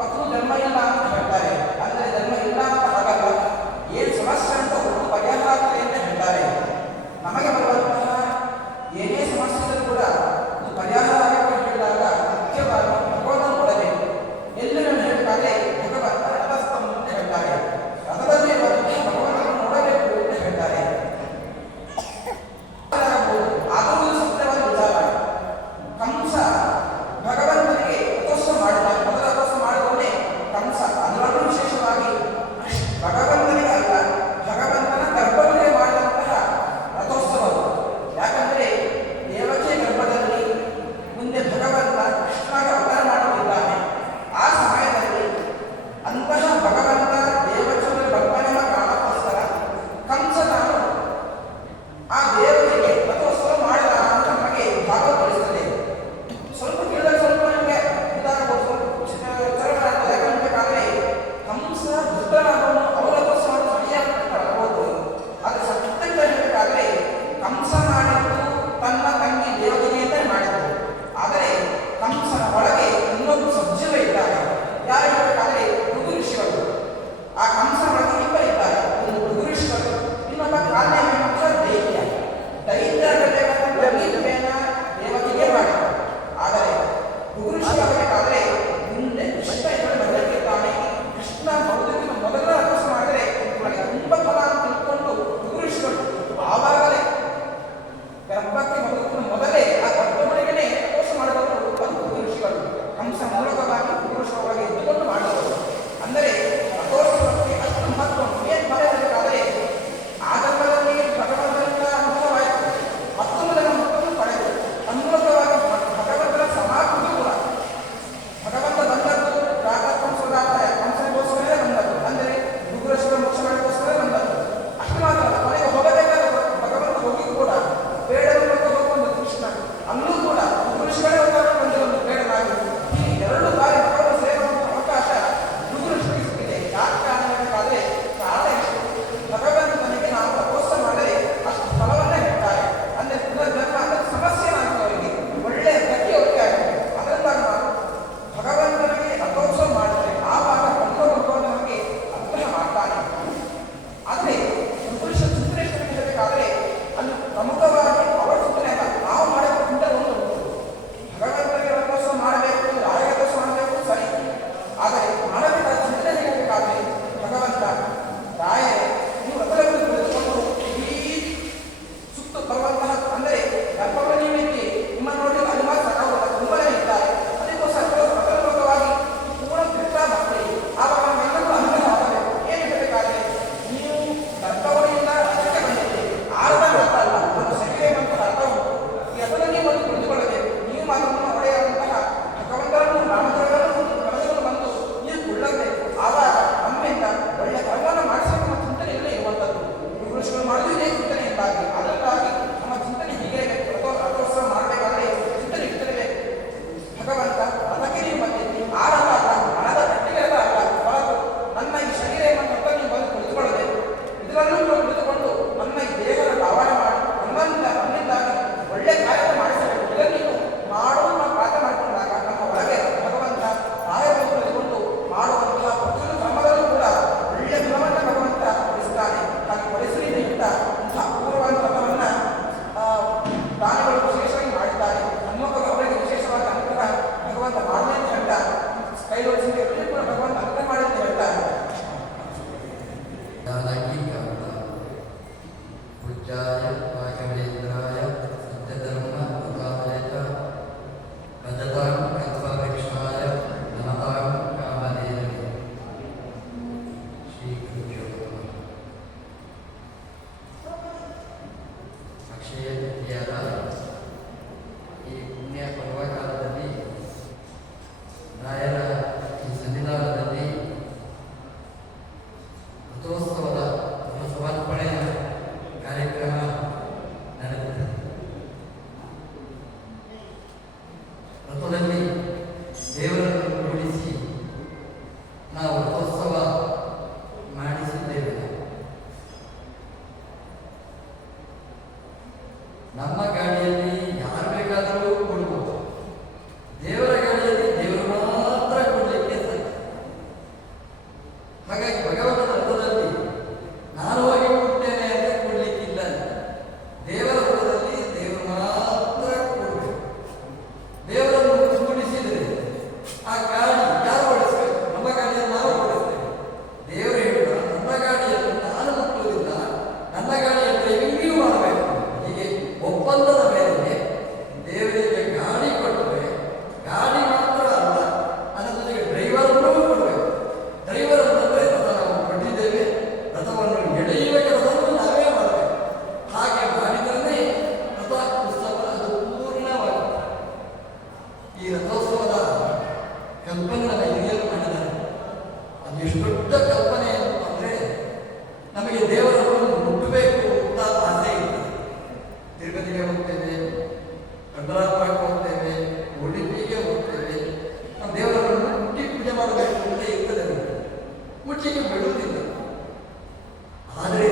ಮತ್ತು ಜನ್ಮ ಇಲ್ಲ ಅಂತ ಹೇಳ್ತಾರೆ. ಅಂದರೆ ಜನ್ಮ ಇಲ್ಲ ಅಂತ ಹಾಗಲ್ಲ, ಏನು ಸಮಸ್ಯೆ ಅಂತ ಹುಟ್ಟು ಪರಿಹಾರ ಆಗ್ತದೆ ಅಂತ ಹೇಳ್ತಾರೆ. ನಮಗೆ ಬರುವಂತಹ ಏನೇ ಸಮಸ್ಯೆ ಇದ್ದರೂ ಕೂಡ ಇದು ಪರಿಹಾರ ಆಗಕ್ಕೆ ಹೇಳಿದಾಗ ಮುಖ್ಯವಾಗಿ ಭಗವಂತನ ನೋಡಬೇಕು. ಎಲ್ಲರೂ ಹೇಳ್ತಾರೆ ಭಗವಂತ ರಥಸ್ಥಂ ಅಂತ ಹೇಳ್ತಾರೆ. ರಥದಲ್ಲಿ ಬಂದು ಭಗವಂತನ ನೋಡಬೇಕು ಅಂತ ಹೇಳ್ತಾರೆ. ಆದರೂ ಸತ್ಯವಾದ ವಿಚಾರ. ಕಂಸ ಭಗವಂತನಿಗೆ ರಥೋತ್ಸವ ಮಾಡಿದ. ಮೊದಲ ರಥೋತ್ಸವ ಮಾಡಿದವನೇ ಕಂಸ ಕುರ್ಚಿಗೆ ಬಿಡುವುದಿಲ್ಲ. ಆದರೆ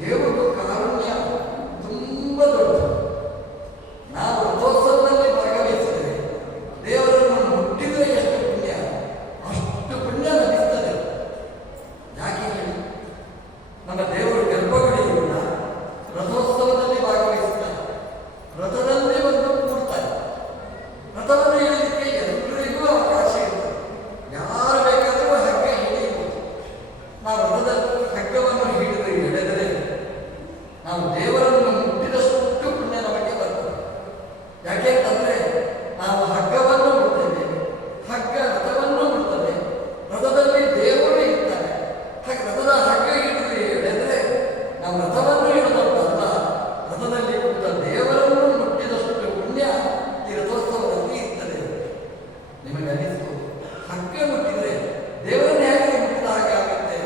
ದೇವರ ಕಾರುಣ್ಯ ತುಂಬ ದೊಡ್ಡದು. ನಾವು ರಥೋತ್ಸವದಲ್ಲಿ ಭಾಗವಹಿಸಿದರೆ ದೇವರನ್ನು ಮುಟ್ಟಿದರೆ ಎಷ್ಟು ಪುಣ್ಯ, ಅಷ್ಟು ಪುಣ್ಯ ಲಭಿಸ್ತದೆ. ಯಾಕೆ ಹೇಳಿ, ನಮ್ಮ ದೇವರು ಗರ್ಭಗುಡಿಯಿಂದ ರಥೋತ್ಸವದಲ್ಲಿ ಭಾಗವಹಿಸ್ತಾರೆ, ರಥದಲ್ಲಿ ಬಂದು ಕೂಡ್ತಾರೆ. ರಥವನ್ನು ಹೇಳಲಿಕ್ಕೆ ಎಲ್ಲರಿಗೂ ಅವಕಾಶ ಇರ್ತದೆ, ಯಾರು ಬೇಕಾದರೂ ಹಗ್ಗ ಹಿಡಿಯಬಹುದು. ನಾವು ರಥದ ಹಗ್ಗವನ್ನು ಎಳೆದರೆ ನಾವು ದೇವರನ್ನು ಮುಟ್ಟಿದಷ್ಟು ಪುಣ್ಯ ನಮಗೆ ಬರ್ತದೆ. ಯಾಕೆಂತಂದ್ರೆ ನಾವು ಹಗ್ಗವನ್ನು ಮುಡ್ತೇವೆ, ಹಗ್ಗ ರಥವನ್ನು ಮುಡ್ತದೆ, ರಥದಲ್ಲಿ ದೇವರು ಇರ್ತಾರೆ. ಹಾಗೆ ರಥದ ಹಗ್ಗ ಹಿಡಿದು ಎಳೆದರೆ ನಾವು ರಥವನ್ನು ಹಿಡಿದಲ್ಲ, ರಥದಲ್ಲಿ ಕೂತ ದೇವರನ್ನು ಮುಟ್ಟಿದಷ್ಟು ಪುಣ್ಯ ಈ ರಥೋತ್ಸವದಲ್ಲಿ ಇರ್ತದೆ. ನಿಮಗೆ ಅನಿಸ್ತು ಹಗ್ಗ ಮುಟ್ಟಿದ್ರೆ ದೇವರನ್ನು ಹೇಗೆ ಮುಟ್ಟಿದ ಹಾಗೆ ಆಗುತ್ತೆ.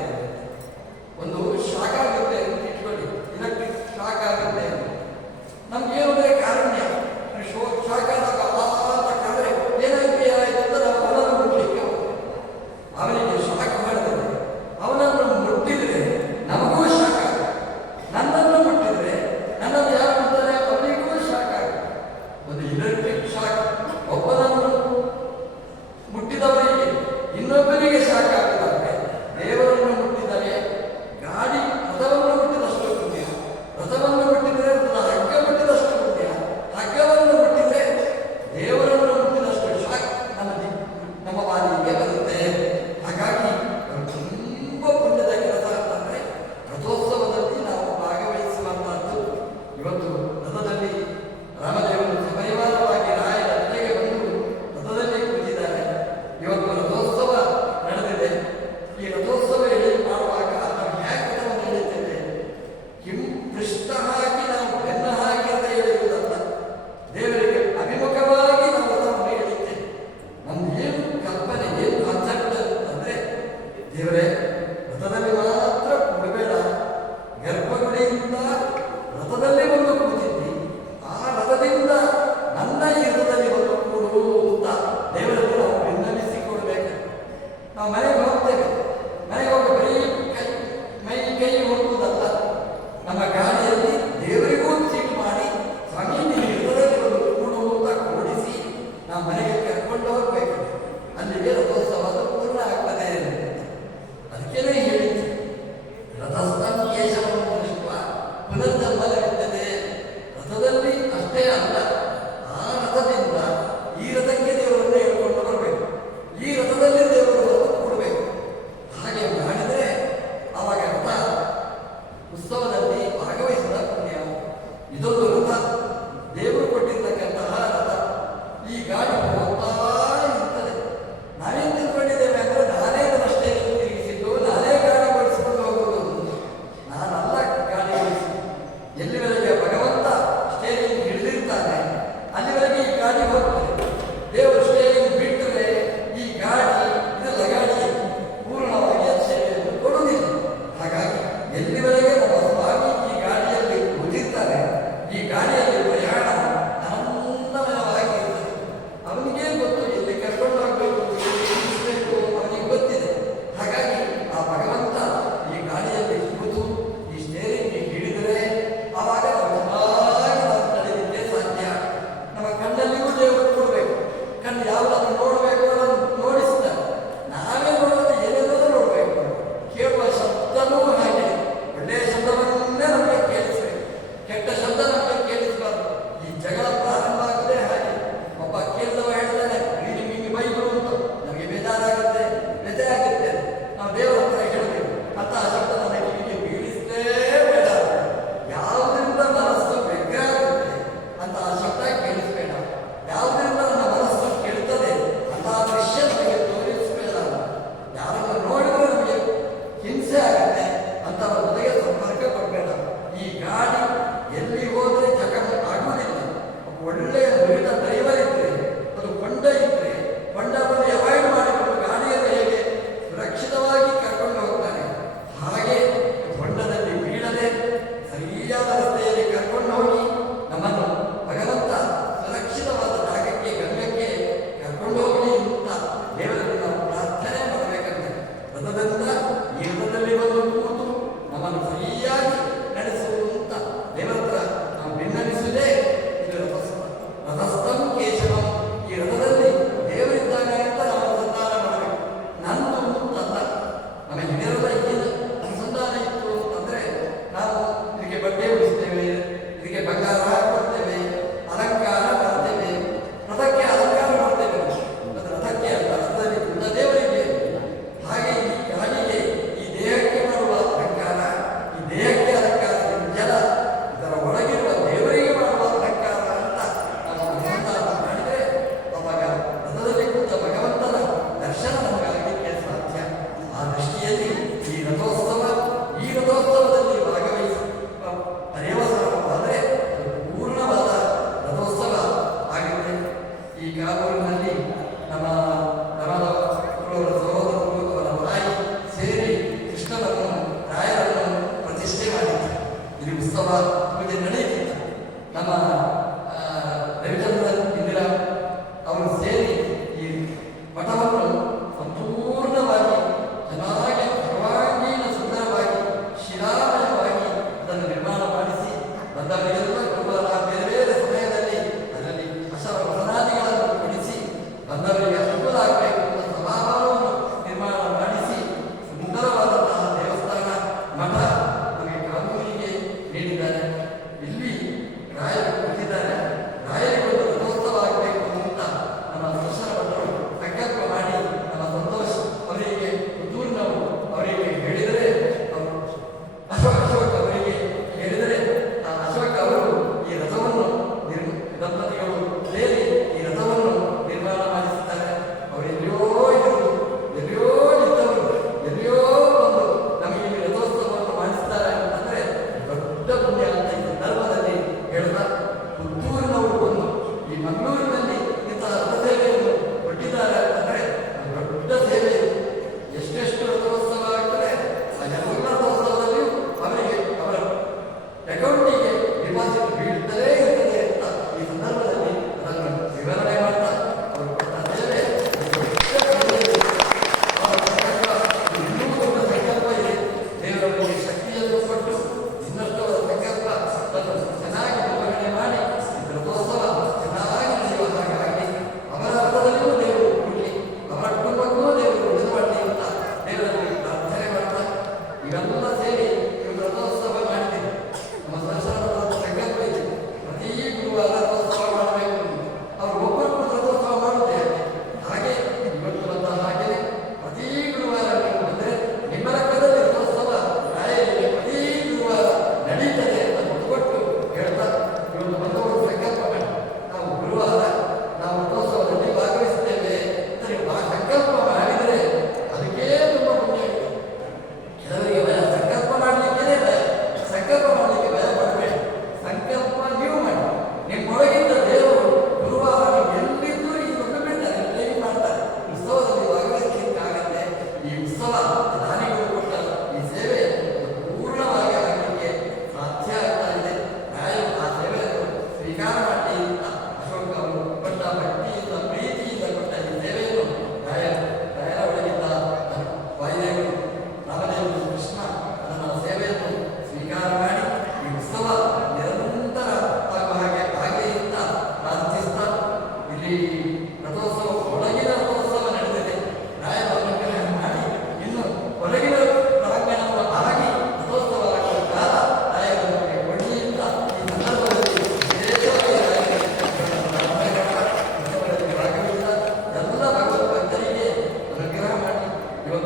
ಒಂದು ಶಾಕ್ ಆಗುತ್ತೆ ಅಂತ ಇಟ್ಕೊಳ್ಳಿ, ಎಲೆಕ್ಟ್ರಿಕ್ ಶಾಕ್ ಆಗುತ್ತೆ. ನಮ್ಗೇನು ಅಂದರೆ ಕಾರುಣ್ಯ ಶಾಕ್ ಆದಾಗ ಆದರೆ ಏನಾಗಿದೆ ಅಂತ ನಾವು ಅವನನ್ನು ಮುಟ್ಟಲಿಕ್ಕೆ ಅವನಿಗೆ ಶಾಕ್ ಮಾಡಿದರೆ ಅವನನ್ನು ಮುಟ್ಟಿದ್ರೆ ನಮಗೂ ಶಾಕ್ ಆಗುತ್ತೆ. ನನ್ನನ್ನು ಮುಟ್ಟಿದ್ರೆ ನನ್ನನ್ನು ಯಾರು ಮುಟ್ತಾರೆ ಅವನಿಗೂ ಶಾಕ್ ಆಗುತ್ತೆ. ಒಂದು ಎಲೆಕ್ಟ್ರಿಕ್ ಶಾಕ್ ಒಬ್ಬನನ್ನು ಮುಟ್ಟಿದವರಿಗೆ ಇನ್ನೊಬ್ಬರಿಗೆ ಶಾಕ್ ಆಗುತ್ತದೆ. ದೇವರನ್ನು ಮುಟ್ಟಿದರೆ ಗಾಡಿ ರಥವನ್ನು ಮುಟ್ಟಿದಷ್ಟು ಪುಣ್ಯ, ರಥವನ್ನು ಮುಟ್ಟಿದರೆ ರಥದ ಹಗ್ಗ ಮುಟ್ಟಿದಷ್ಟು ಪುಣ್ಯ, ಹಗ್ಗವನ್ನು ಮುಟ್ಟಿದರೆ ದೇವರನ್ನು ಮುಟ್ಟಿದಷ್ಟು ಶಾಕ್ ನಮ್ಮ ಬಾಲಿಗೆ ಬರುತ್ತೆ. ಹಾಗಾಗಿ ತುಂಬ ಪುಣ್ಯದ ಕೆಲಸ ಅಂತಂದರೆ ರಥೋತ್ಸವದಲ್ಲಿ ನಾವು ಭಾಗವಹಿಸುವಂತಹದ್ದು. ಇವತ್ತು ರಥದಲ್ಲಿ ರಾಮದೇವರು ಸಪರಿವಾರವಾಗಿ ರಾಯರ ಜೊತೆಗೆ ಬಂದು ರಥದಲ್ಲಿ ಕೂತಿದ್ದಾರೆ. ಇವತ್ತು ರಥೋತ್ಸವ ನಡೆದಿದೆ. ಈ ರಥೋತ್ಸವ ಮಾಡುವಾಗ ನಾವು ಯಾಕೆ ರಥವನ್ನು ಎಳೆಯುತ್ತೇವೆ? ಪೃಷ್ಠ ಹಾಕಿ ನಾವು ಬೆನ್ನ ಹಾಕಿ ಅಂತ ಎಳೆಯುವುದಲ್ಲ, ದೇವರಿಗೆ ಅಭಿಮುಖವಾಗಿ ನಾವು ರಥವನ್ನು ಎಳೆಯುತ್ತೇವೆ. ನಮ್ದು ಏನು ಕಲ್ಪನೆ, ಏನು ಕಾನ್ಸೆಪ್ಟ್ ಅಂತಂದ್ರೆ, ದೇವರೇ ರಥದಲ್ಲಿ ಮಾತ್ರ ಕೊಡಬೇಡ, ಗರ್ಭಗುಡಿಯಿಂದ ರಥದಲ್ಲಿ ಬಂದು ಕೂತಿದ್ದಿ, ಆ ರಥದಿಂದ ನನ್ನ ಈ ರಥದಲ್ಲಿ ಬಂದು ಕೂಡು ಅಂತ ದೇವರಲ್ಲಿ ನಾವು ವಿನ್ನವಿಸಿಕೊಡ್ಬೇಕು. ನಾವು ಮನೆಗೆ ಹೋಗ್ತೇವೆ, ಮನೆಗೆ ಹೋಗಿ ಬರೀ ಕೈ ಹೋಗುವುದಲ್ಲ, ನಮ್ಮ ಗಾಡಿಯಲ್ಲಿ ದೇವರಿಗೂ ಸೀಟ್ ಮಾಡಿ ಸ್ವಾಮಿ ನೀವು ರಥದಲ್ಲಿ ಬಂದು ಕೂಡು ಅಂತ ಕೂಡಿಸಿ ನಾವು ಮನೆಗೆ ಕರ್ಕೊಂಡು ಹೋಗ್ಬೇಕು. ಅಲ್ಲಿಗೆ ರಥೋತ್ಸವ ಪೂರ್ಣ ಆಗ್ತದೆ. ಅದಕ್ಕೇನೆ ಹೇಳಿದ್ದು ರಥಸ್ಥಂ ಕೇಶವಂ ದೃಷ್ಟ ಪುನರ್ಜನ್ಮ ಲಭಿಸುತ್ತದೆ. ರಥದಲ್ಲಿ ಅಷ್ಟೇ ಅಲ್ಲ, ಆ ರಥದಿಂದ ಈ ರಥಕ್ಕೆ ದೇವರನ್ನು ಹೇಳ್ಕೊಂಡು ಬರಬೇಕು, ಈ ರಥದಲ್ಲಿ ದೇವರು ಕೊಡಬೇಕು.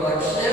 ಲಕ್ಷ್ಯ